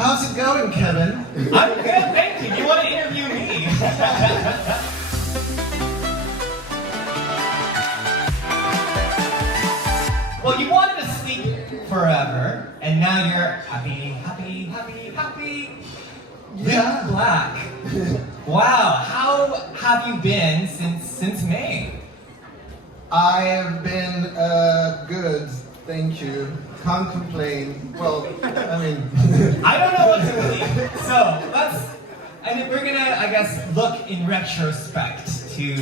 How's it going, Kevin? I'm good, thank you. You want to interview me? Well, you wanted to sleep forever, and now you're happy. Yeah. Black. Wow, how have you been since May? I have been good, thank you. Can't complain. Well, I mean... I don't know what to believe. So, we're gonna, I guess, look in retrospect to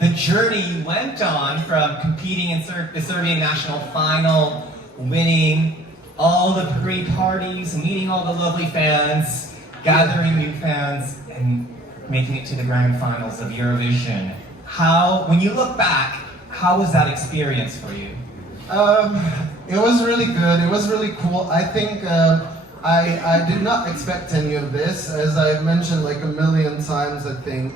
the journey you went on from competing in the Serbian national final, winning all the great parties, meeting all the lovely fans, gathering new fans, and making it to the grand finals of Eurovision. When you look back, how was that experience for you? It was really good. It was really cool. I think I did not expect any of this, as I've mentioned like a million times. I think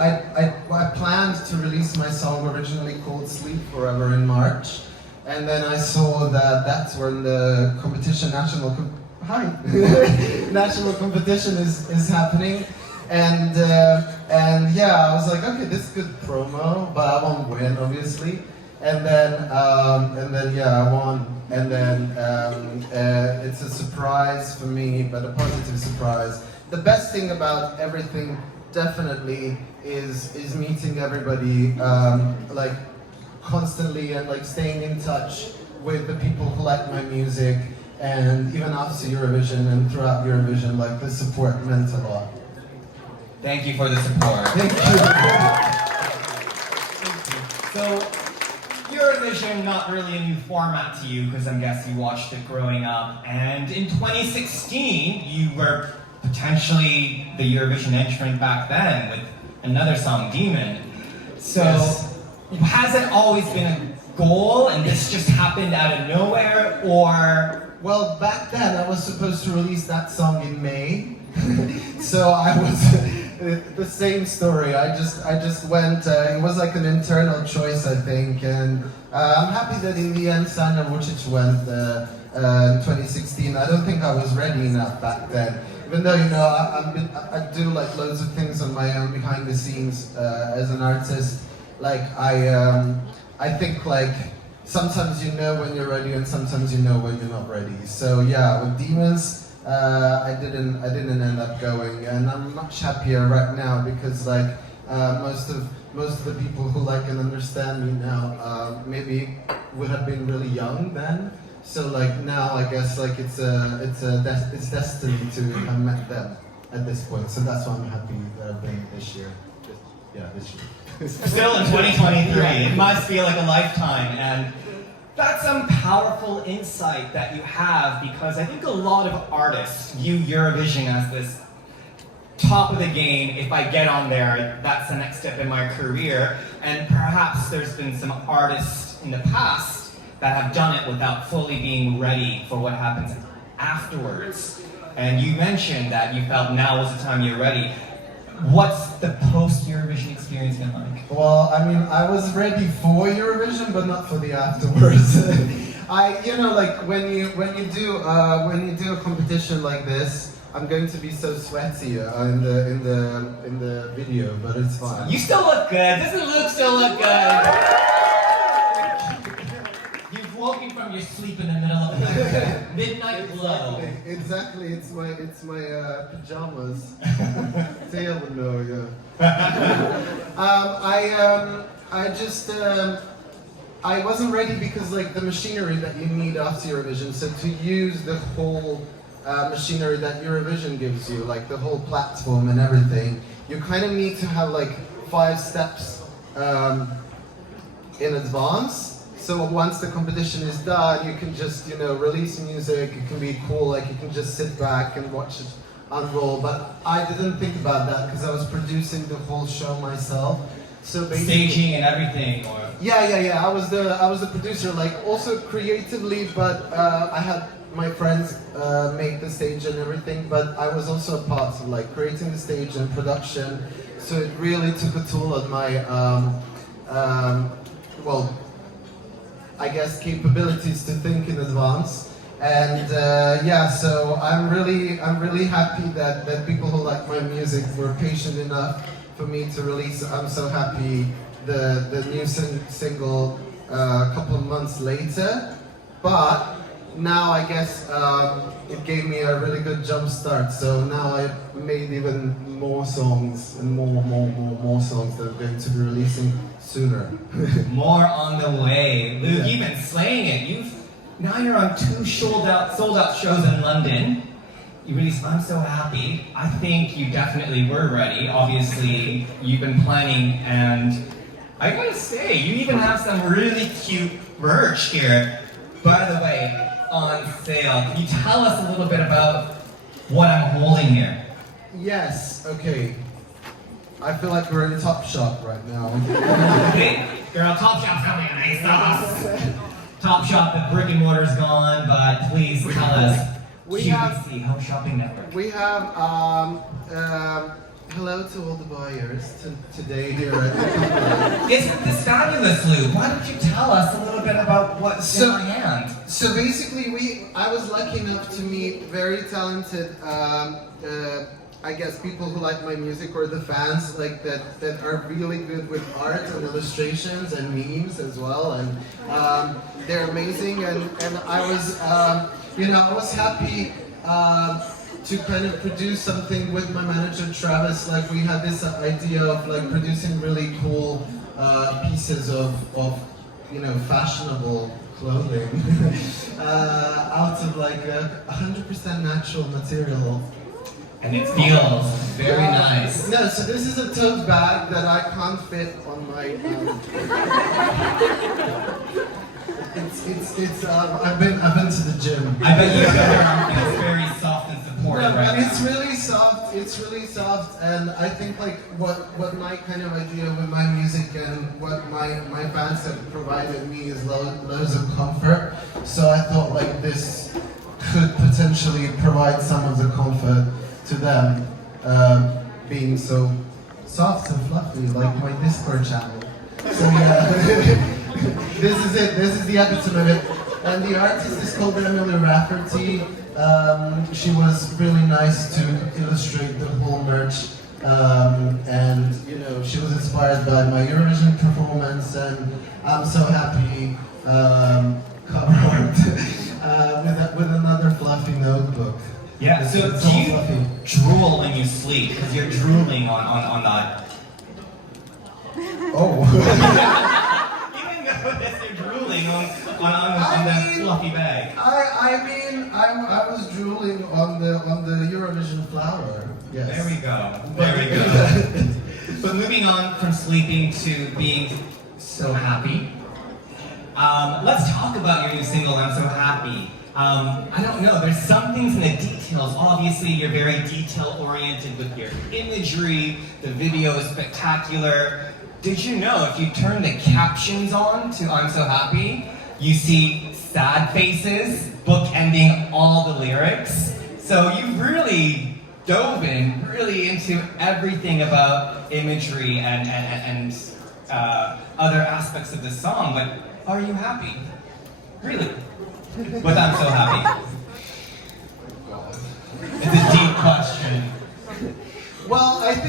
I planned to release my song originally called "Sleep Forever" in March, and then I saw that that's when the competition national competition is happening. And yeah, I was like, okay, this is good promo, but I won't win, obviously. And then yeah, I won. And then it's a surprise for me, but a positive surprise. The best thing about everything, definitely, is meeting everybody, like constantly, and like staying in touch with the people who like my music. And even after Eurovision and throughout Eurovision, like the support meant a lot. Thank you for the support. Thank you. So, Eurovision, not really a new format to you, because I'm guessing you watched it growing up. And in 2016, you were potentially the Eurovision entrant back then with another song, Demon. So, Yes. Has it always been a goal, and this just happened out of nowhere, or? Well, back then I was supposed to release that song in May. So I was the same story. I just went. It was like an internal choice, I think, and I'm happy that in the end Sanja Vucic went in 2016. I don't think I was ready enough back then. Even though I do like loads of things on my own behind the scenes as an artist. Like I think like sometimes you know when you're ready and sometimes you know when you're not ready. So yeah, with Demons. I didn't end up going, and I'm much happier right now because like most of the people who like and understand me now maybe would have been really young then. So like now I guess like it's destiny to have met them at this point. So that's why I'm happy that I've been this year. This year. Still in 2023, it must feel like a lifetime, and that's some powerful insight that you have, because I think a lot of artists view Eurovision as this top of the game. If I get on there, that's the next step in my career. And perhaps there's been some artists in the past that have done it without fully being ready for what happens afterwards. And you mentioned that you felt now was the time you're ready. What's the post-Eurovision experience been like? Well, I mean, I was ready for Eurovision, but not for the afterwards. Like when you do a competition like this, I'm going to be so sweaty in the video, but it's fine. You still look good. Doesn't Luke still look good? You've woken from your sleep in the middle of the night. Midnight glow. Exactly, it's my pajamas. Taylor would know, yeah. I wasn't ready because like the machinery that you need after Eurovision. So to use the whole machinery that Eurovision gives you, like the whole platform and everything, you kind of need to have like 5 steps in advance. So once the competition is done, you can just, release music, it can be cool, like you can just sit back and watch it unroll. But I didn't think about that because I was producing the whole show myself. So basically, staging and everything, or? Yeah. I was the producer, like also creatively, but I had my friends make the stage and everything, but I was also a part of like creating the stage and production. So it really took a toll on my I guess capabilities to think in advance. And yeah, so I'm really happy that people who like my music were patient enough for me to release I'm So Happy, the new single, a couple of months later. But now I guess it gave me a really good jump start. So now I made even more songs and more songs that I'm going to be releasing sooner. More on the way. Luke, you've been slaying it. Now you're on 2 sold out shows in London. You released I'm So Happy. I think you definitely were ready. Obviously, you've been planning, and I gotta say, you even have some really cute merch here. By the way, on sale. Can you tell us a little bit about what I'm holding here? Yes, okay. I feel like we're in Topshop right now. Okay, girl, Topshop's having a nice sauce. Topshop, the brick and mortar's gone, but please tell us. QVC, Home Shopping Network. We have hello to all the buyers today here at the Isn't this fabulous, Lou? Why don't you tell us a little bit about what's in my hand? So basically, I was lucky enough to meet very talented, I guess, people who like my music, or the fans like that are really good with art and illustrations and memes as well, and they're amazing. And I was, I was happy to kind of produce something with my manager Travis. Like, we had this idea of like producing really cool pieces of fashionable clothing out of like 100% natural material. And it feels very nice. No, so this is a tote bag that I can't fit on my. I've been to the gym. I bet you feel it's very soft and supportive right now. It's really soft. It's really soft, and I think like what my kind of idea with my music and what my fans have provided me is loads of comfort. So I thought like this could potentially provide some of the comfort to them, being so soft and fluffy, like my Discord channel. So yeah, this is it. This is the epitome of it. And the artist is called Emily Rafferty. She was really nice to illustrate the whole merch, and she was inspired by my Eurovision performance, and I'm so happy cover art with another fluffy notebook. Yeah, so do you drool when you sleep? Because you're drooling on that. Oh. You didn't notice you're drooling on that fluffy bag. I was drooling on the Eurovision flower. Yes. There we go. There we go. But moving on from sleeping to being so happy, let's talk about your new single, I'm So Happy. I don't know, there's some things in the details. Obviously, you're very detail-oriented with your imagery. The video is spectacular. Did you know if you turn the captions on to I'm So Happy, you see sad faces bookending all the lyrics? So you really dove in really into everything about imagery and other aspects of the song. But are you happy? Really? But I'm so happy. It's a deep question. Well, I'm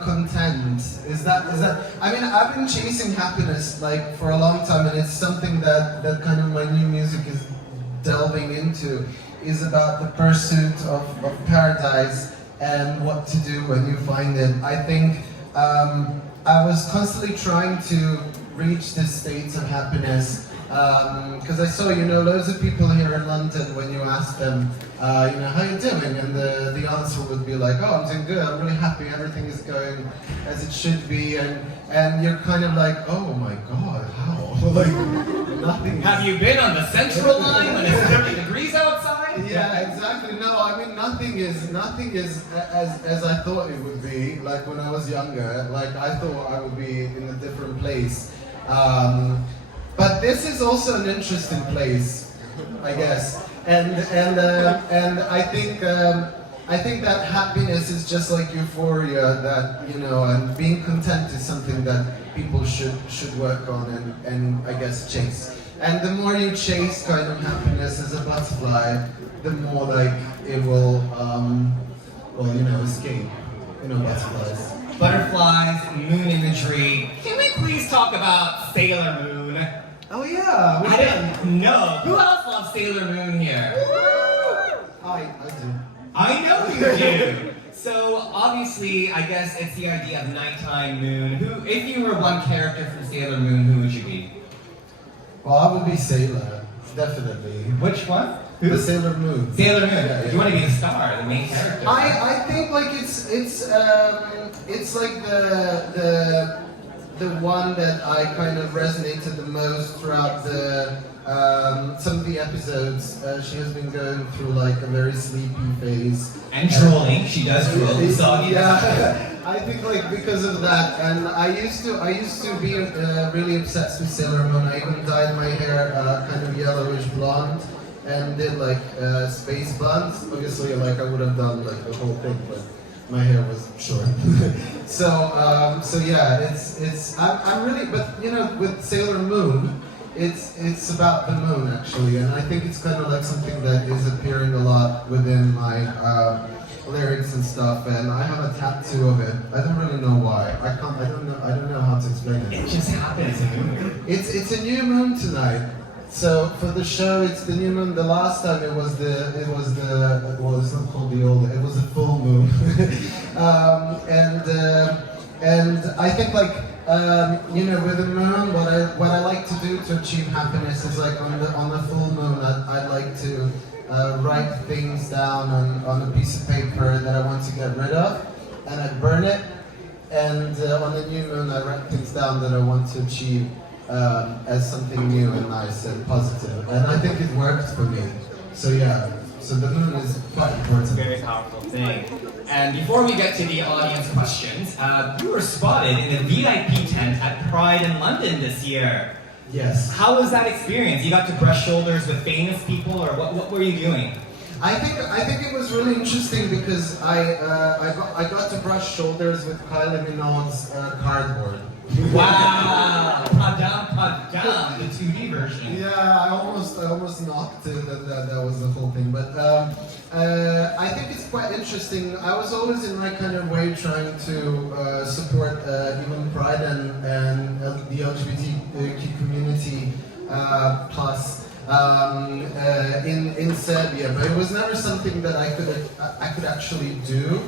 content. Is that? I mean, I've been chasing happiness like for a long time, and it's something that kind of my new music is delving into. Is about the pursuit of paradise and what to do when you find it. I think I was constantly trying to reach this state of happiness. Because I saw, loads of people here in London, when you ask them, how you doing? And the answer would be like, oh, I'm doing good, I'm really happy, everything is going as it should be. And you're kind of like, oh my God, how? Like, nothing. Have you been on the Central Line when it's 30 degrees outside? Yeah, exactly. No, I mean, nothing is as I thought it would be, like when I was younger. Like, I thought I would be in a different place. But this is also an interesting place, I guess, and I think that happiness is just like euphoria. That and being content is something that people should work on and I guess chase. And the more you chase kind of happiness as a butterfly, the more like it will, well, you know, escape. You know, butterflies. Butterflies, moon imagery. Can we please talk about Sailor Moon? Oh yeah, I didn't know. Who else loves Sailor Moon here? I do. I know you do. So obviously, I guess it's the idea of nighttime moon. Who, if you were one character from Sailor Moon, who would you be? Well, I would be Sailor, definitely. Which one? The Sailor Moon. Sailor Moon. Yeah. You want to be the star, the main character. I think like it's like the one that I kind of resonated the most throughout the some of the episodes. She has been going through like a very sleepy phase. And drooling. She does drool. Yeah. I think like because of that, and I used to be really obsessed with Sailor Moon. I even dyed my hair kind of yellowish blonde and did like space buns. Obviously, like I would have done like the whole thing, but my hair was short. So yeah, I'm really, but you know, with Sailor Moon, it's about the moon actually, and I think it's kind of like something that is appearing a lot within my lyrics and stuff, and I have a tattoo of it. I don't really know why. I don't know how to explain it. It just happened. It's a new moon. It's a new moon tonight. So for the show, it's the new moon. The last time it was well, it's not called the old. It was a full moon, and I think like you know, with the moon, what I like to do to achieve happiness is like on the full moon, I'd like to write things down on a piece of paper that I want to get rid of, and I burn it. And on the new moon, I write things down that I want to achieve as something new and nice and positive. And I think it worked for me. So yeah, so the moon is quite important. It's a very powerful thing. And before we get to the audience questions, you were spotted in the VIP tent at Pride in London this year. Yes. How was that experience? You got to brush shoulders with famous people, or what were you doing? I think it was really interesting because I got to brush shoulders with Kylie Minogue's cardboard. Wow! Padam, the 2D version. Yeah, I almost knocked it, and that was the whole thing. But I think it's quite interesting. I was always in my kind of way trying to support even Pride and the LGBTQ community plus in Serbia, but it was never something that I could actually do.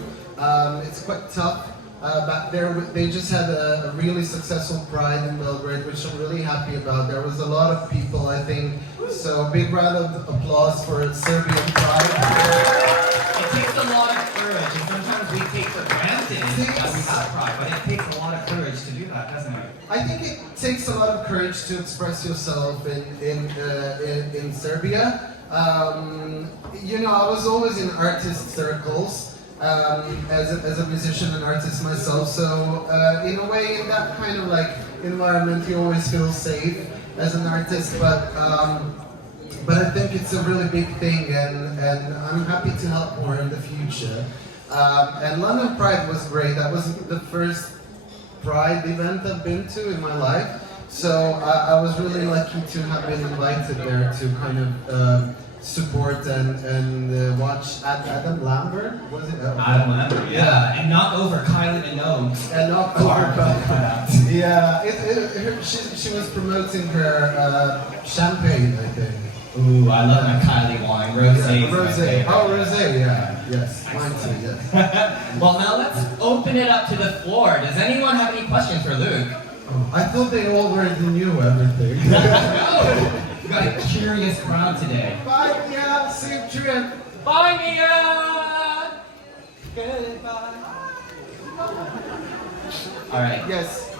It's quite tough. Back there, they just had a really successful Pride in Belgrade, which I'm really happy about. There was a lot of people, I think, so big round of applause for Serbian Pride. It takes a lot of courage, and sometimes we take for granted that we have Pride, but it takes a lot of courage to do that, doesn't it? I think it takes a lot of courage to express yourself in Serbia. You know, I was always in artist circles. As a musician and artist myself, so in a way, in that kind of like environment, you always feel safe as an artist. But I think it's a really big thing, and I'm happy to help more in the future. And London Pride was great. That was the first Pride event I've been to in my life, so I was really lucky to have been invited there to kind of. Support and watch Adam Lambert, was it? Adam Lambert, yeah. And knock over Kylie Minogue. And knock over yeah, she was promoting her champagne, I think. Ooh, I love my Kylie wine. Rosé. Yeah, rosé. Oh, rosé, yeah. Yes, mine too, yes. Well, now let's open it up to the floor. Does anyone have any questions for Luke? Oh, I thought they already knew everything. No! We got a curious crowd today. Bye, Mia. See you, Trian. Bye, Mia. Goodbye. All right. Yes.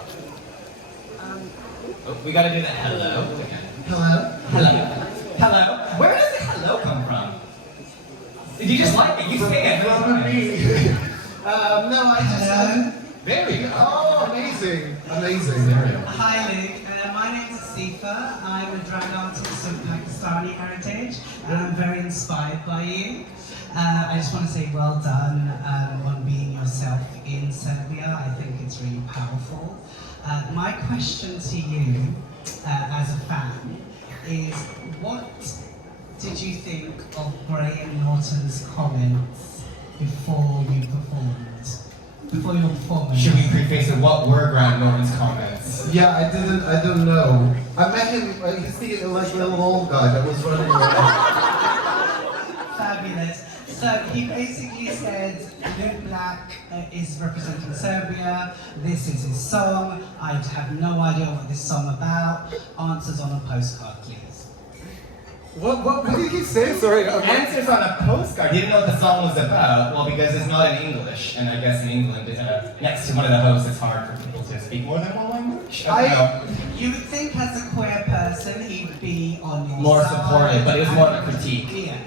Oh, we gotta do the hello again. Hello. Hello. Hello. Where does the hello come from? Did you just like it? You say it. From me. No, I just. There you go. Oh, amazing. Amazing. There we go. Hi Luke, my name is Asifa. I'm a drag artist of Pakistani heritage and I'm very inspired by you. I just want to say well done on being yourself in Serbia. I think it's really powerful. My question to you as a fan is what did you think of Graham Norton's comments before you performed? Before your performance? Should we preface it? What were Graham Norton's comments? Yeah, I don't know. I met him, he's the like little old guy that was running around. Fabulous. So he basically said, Luke Black is representing Serbia, this is his song, I have no idea what this song about, answers on a postcard please. What did he say? Sorry. Answers on a postcard. He didn't know what the song was about. Well, because it's not in English, and I guess in England, next to one of the hosts, it's hard for people to speak more than one language. You would think as a queer person, he'd be on your more side. supportive, but it was more of a critique. Yeah.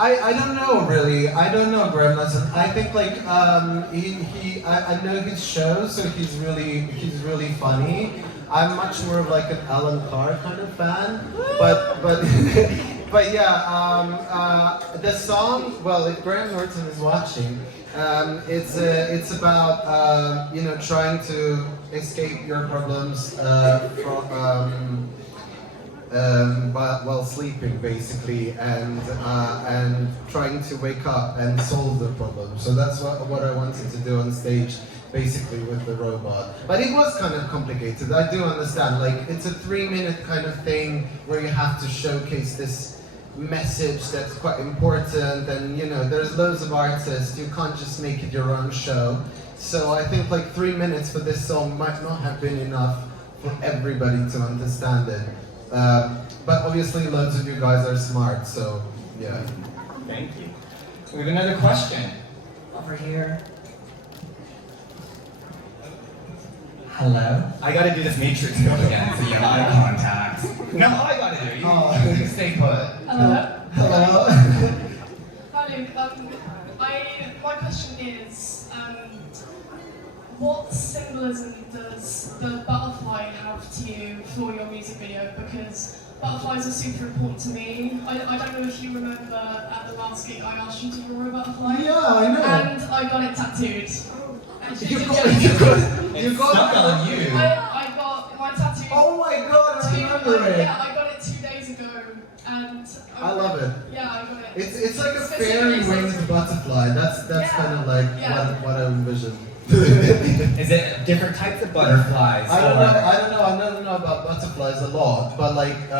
I don't know really. I don't know Graham Norton. I think like I know his show, so he's really funny. I'm much more of like an Alan Carr kind of fan, but but yeah, the song. Well, if Graham Norton is watching, it's about you know, trying to escape your problems while sleeping basically, and trying to wake up and solve the problem. So that's what I wanted to do on stage, basically with the robot. But it was kind of complicated, I do understand. Like, it's a 3-minute kind of thing where you have to showcase this message that's quite important, and you know, there's loads of artists, you can't just make it your own show. So I think like 3 minutes for this song might not have been enough for everybody to understand it. But obviously loads of you guys are smart, so yeah. Thank you. We have another question. Over here. Hello? I gotta do this matrix go again, so you have eye contact. No, I gotta do it. You stay put. Hello. Hello. Hi Luke. My question is, what symbolism does the butterfly have to you for your music video? Because butterflies are super important to me. I don't know if you remember at the last gig I asked you to draw a butterfly. Yeah, I know. And I got it tattooed. And You got It's it. stuck on you. I got my tattoo. Oh my god, I remember it. Yeah, I got it 2 days ago, and I love it. Yeah, I got it. It's like a fairy winged butterfly. That's Yeah. kind of like Yeah. what I envision. Is it different types of butterflies? I don't know about butterflies a lot, but like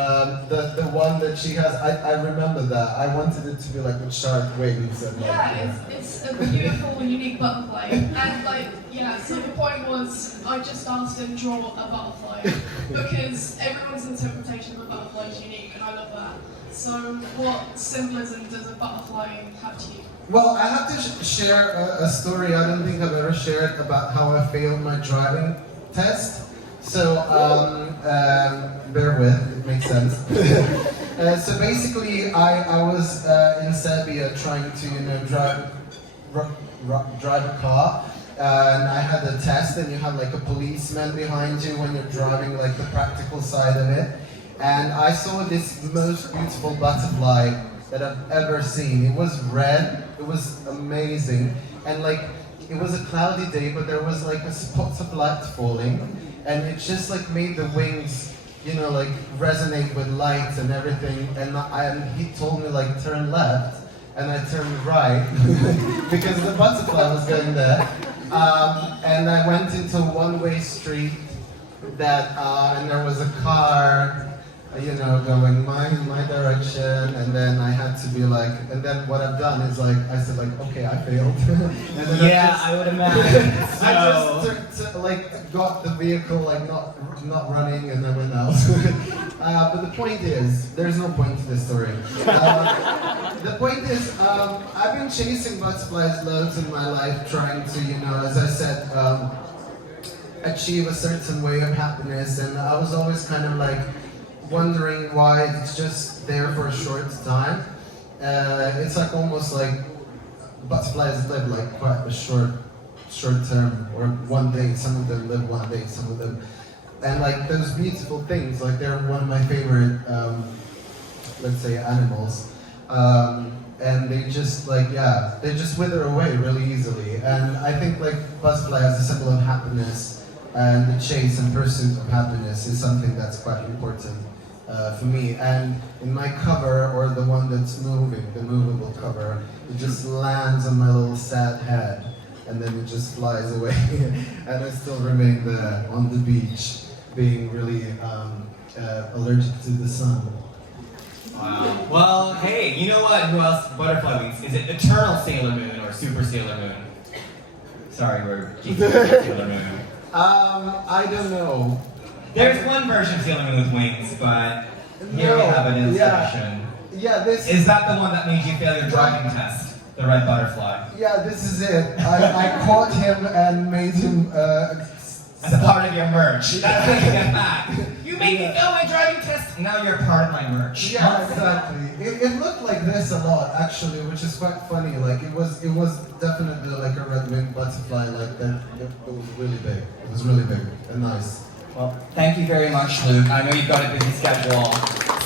the one that she has, I remember that. I wanted it to be like with sharp wings and like. Yeah, it's a beautiful, unique butterfly. And like, yeah, so the point was, I just asked him to draw a butterfly because everyone's interpretation of a butterfly is unique, and I love that. So what symbolism does a butterfly have to you? Well, I have to share a story I don't think I've ever shared about how I failed my driving test. So, bear with, it makes sense. So basically, I was in Serbia trying to, you know, drive a car, and I had a test, and you have like a policeman behind you when you're driving, like the practical side of it. And I saw this most beautiful butterfly that I've ever seen. It was red, it was amazing, and like, it was a cloudy day, but there was like a spots of light falling, and it just like made the wings, you know, like resonate with light and everything, and he told me like turn left, and I turned right, because the butterfly was going there, and I went into a one-way street that, and there was a car, you know, going my direction, and then I had to be like, and then what I've done is like, I said like, okay, I failed. And then Yeah, I would imagine. I just like got the vehicle like not running, and then went out. But the point is, there's no point to this story. The point is, I've been chasing butterflies loads in my life, trying to, you know, as I said, achieve a certain way of happiness, and I was always kind of like wondering why it's just there for a short time. It's like almost like butterflies live like quite a short term, or one day. Some of them live one day, some of them, and like those beautiful things, like they're one of my favorite, let's say, animals. And they just like, yeah, they just wither away really easily. And I think like butterfly as a symbol of happiness, and the chase and pursuit of happiness is something that's quite important for me. And in my cover, or the one that's moving, the movable cover, it just lands on my little sad head, and then it just flies away. And I still remain there on the beach, being really allergic to the sun. Wow. Well, hey, you know what? Who else? Butterfly wings. Is it Eternal Sailor Moon or Super Sailor Moon? Sorry, we're Sailor Moon. I don't know. There's one version of Sailor Moon with wings, but here we have an illustration. Yeah, this is that the one that made you fail your driving test? The red butterfly. Yeah, this is it. I caught him and made him as a part of your merch. That's how you get back. You made me fail my driving test, and now you're part of my merch. Yeah, exactly. It looked like this a lot, actually, which is quite funny. Like it was definitely like a red winged butterfly. Like that. It was really big. It was really big and nice. Well, thank you very much, Luke. I know you've got a busy schedule.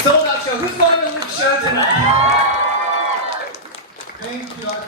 Sold out show. Who's going to Luke's show tonight? Thank you. I